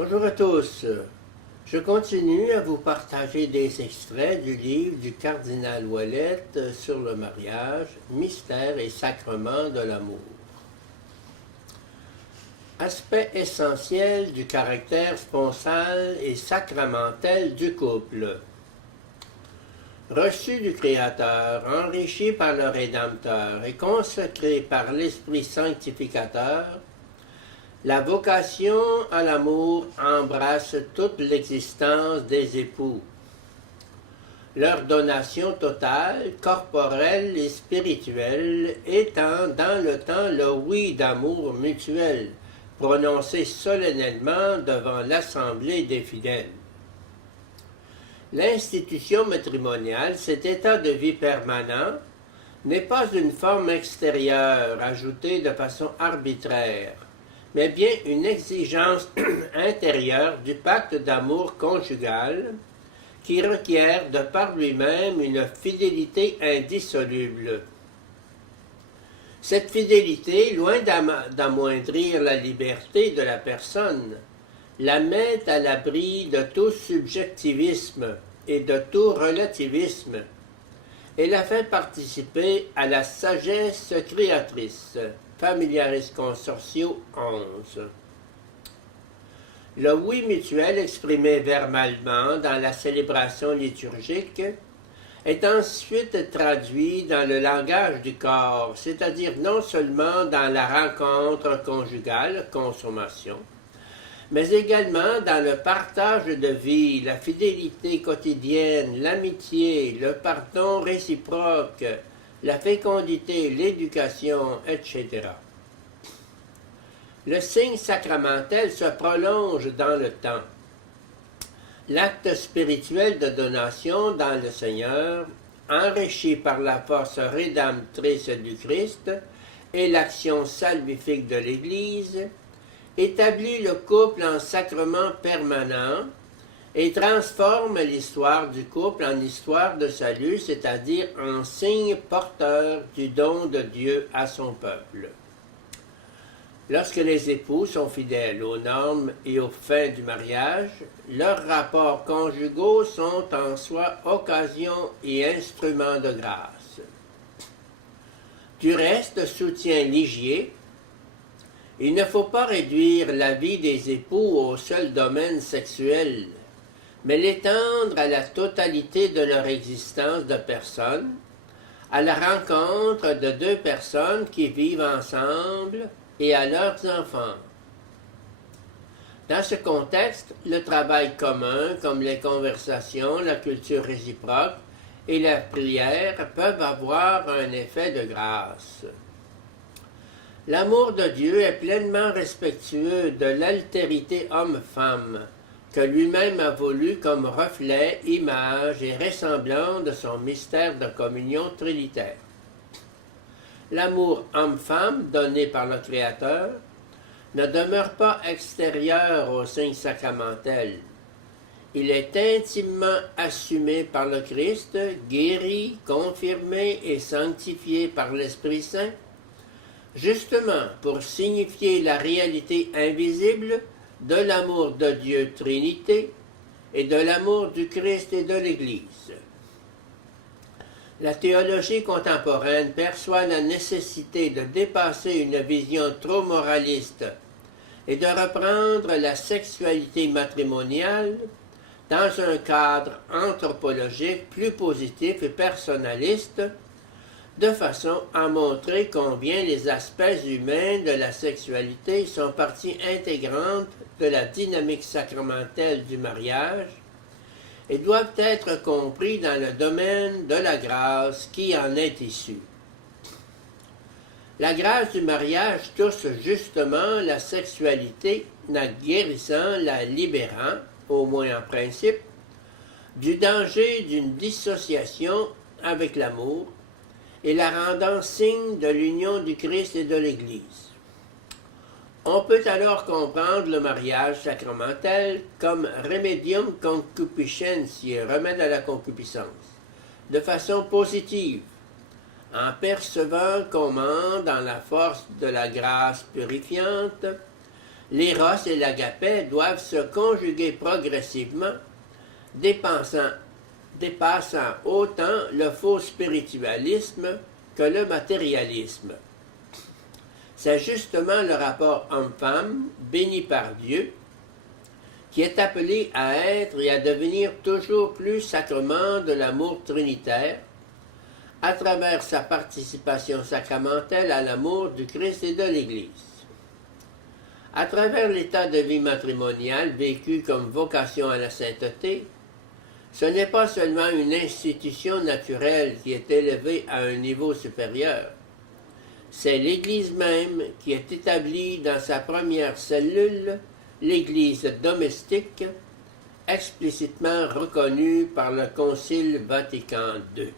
Bonjour à tous. Je continue à vous partager des extraits du livre du cardinal Ouellette sur le mariage, mystère et sacrement de l'amour. Aspect essentiel du caractère sponsal et sacramentel du couple. Reçu du Créateur, enrichi par le Rédempteur et consacré par l'Esprit sanctificateur, la vocation à l'amour embrasse toute l'existence des époux. Leur donation totale, corporelle et spirituelle, étant dans le temps le oui d'amour mutuel, prononcé solennellement devant l'assemblée des fidèles. L'institution matrimoniale, cet état de vie permanent, n'est pas une forme extérieure ajoutée de façon arbitraire, mais bien une exigence intérieure du pacte d'amour conjugal qui requiert de par lui-même une fidélité indissoluble. Cette fidélité, loin d'amoindrir la liberté de la personne, la met à l'abri de tout subjectivisme et de tout relativisme et la fait participer à la sagesse créatrice. Familiaris Consortio 11. Le oui mutuel exprimé verbalement dans la célébration liturgique est ensuite traduit dans le langage du corps, c'est-à-dire non seulement dans la rencontre conjugale, consommation, mais également dans le partage de vie, la fidélité quotidienne, l'amitié, le pardon réciproque, la fécondité, l'éducation, etc. Le signe sacramentel se prolonge dans le temps. L'acte spirituel de donation dans le Seigneur, enrichi par la force rédemptrice du Christ et l'action salvifique de l'Église, établit le couple en sacrement permanent et transforme l'histoire du couple en histoire de salut, c'est-à-dire en signe porteur du don de Dieu à son peuple. Lorsque les époux sont fidèles aux normes et aux fins du mariage, leurs rapports conjugaux sont en soi occasion et instrument de grâce. Du reste, soutient Ligier, il ne faut pas réduire la vie des époux au seul domaine sexuel, mais l'étendre à la totalité de leur existence de personnes, à la rencontre de deux personnes qui vivent ensemble et à leurs enfants. Dans ce contexte, le travail commun, comme les conversations, la culture réciproque et la prière, peuvent avoir un effet de grâce. L'amour de Dieu est pleinement respectueux de l'altérité homme-femme, que lui-même a voulu comme reflet, image et ressemblant de son mystère de communion trinitaire. L'amour homme-femme donné par le Créateur ne demeure pas extérieur au signe sacramentel. Il est intimement assumé par le Christ, guéri, confirmé et sanctifié par l'Esprit Saint, justement pour signifier la réalité invisible de l'amour de Dieu Trinité et de l'amour du Christ et de l'Église. La théologie contemporaine perçoit la nécessité de dépasser une vision trop moraliste et de reprendre la sexualité matrimoniale dans un cadre anthropologique plus positif et personnaliste, de façon à montrer combien les aspects humains de la sexualité sont partie intégrante de la dynamique sacramentelle du mariage et doivent être compris dans le domaine de la grâce qui en est issue. La grâce du mariage touche justement la sexualité, la guérissant, la libérant, au moins en principe, du danger d'une dissociation avec l'amour et la rendant signe de l'union du Christ et de l'Église. On peut alors comprendre le mariage sacramentel comme remedium concupiscentiae, remède à la concupiscence, de façon positive, en percevant comment, dans la force de la grâce purifiante, L'éros et l'agapé doivent se conjuguer progressivement, dépassant autant le faux spiritualisme que le matérialisme. C'est justement le rapport homme-femme, béni par Dieu, qui est appelé à être et à devenir toujours plus sacrement de l'amour trinitaire, à travers sa participation sacramentelle à l'amour du Christ et de l'Église. À travers l'état de vie matrimonial vécu comme vocation à la sainteté, ce n'est pas seulement une institution naturelle qui est élevée à un niveau supérieur, c'est l'Église même qui est établie dans sa première cellule, l'Église domestique, explicitement reconnue par le Concile Vatican II.